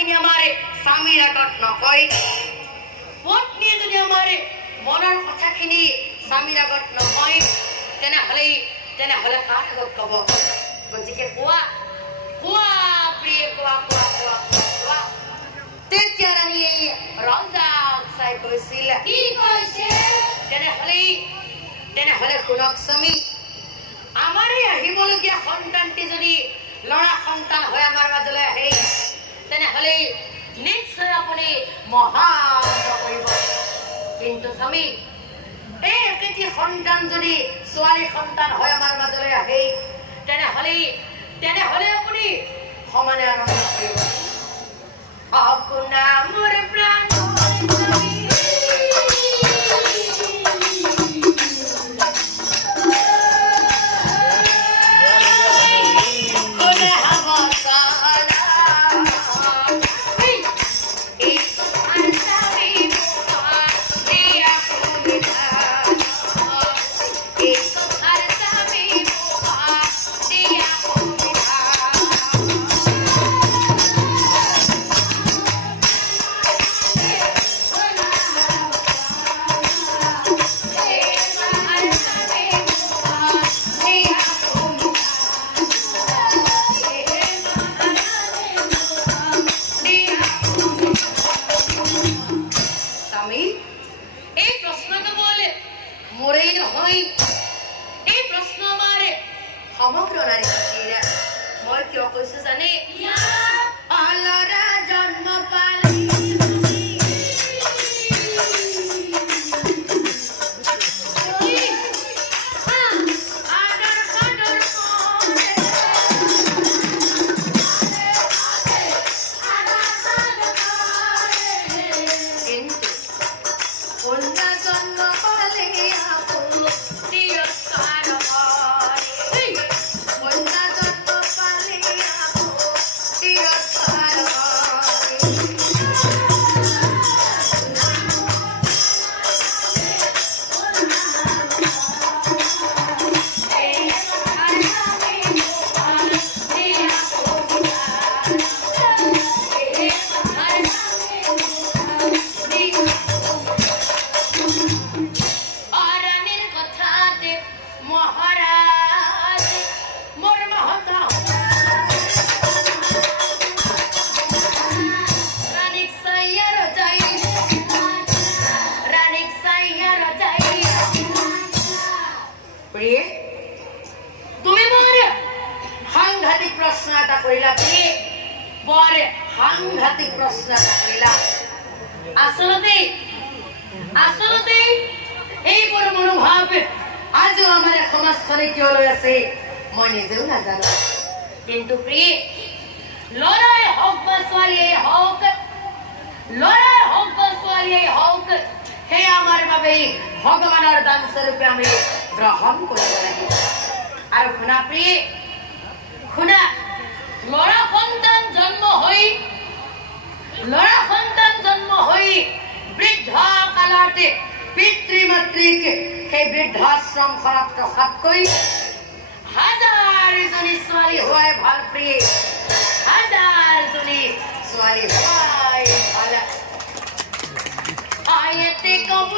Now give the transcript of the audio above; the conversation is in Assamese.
কথাখিনি আমাৰ স্বামীৰ আগত নকয় পত্নীয়ে যদি আমাৰ মনৰ কথাখিনি স্বামীৰ আগত নকয় তেনেহলে কাৰ আগত কব গতিকে কোৱা কোৱা প্ৰিয়ে কোৱা কোৱা কোৱা কোৱা তেতিয়া ৰাণীয়ে ৰজাক চাই কৈছিল কি কৈছে তেনেহলে শুনক স্বামী আমাৰ আহিবলগীয়া সন্তানটি যদি লৰা সন্তান হয় আমাৰ মাজলৈ আহে তেনেহলে নিশ্চয় আপুনি মহান কৰিব কিন্তু স্বামী এই একেটি সন্তান যদি ছোৱালী সন্তান হয় আমাৰ মাজলৈ আহে তেনেহলে আপুনি সমানে আনন্দ কৰিব আপোনাৰ মোৰ প্ৰাণ Ayete como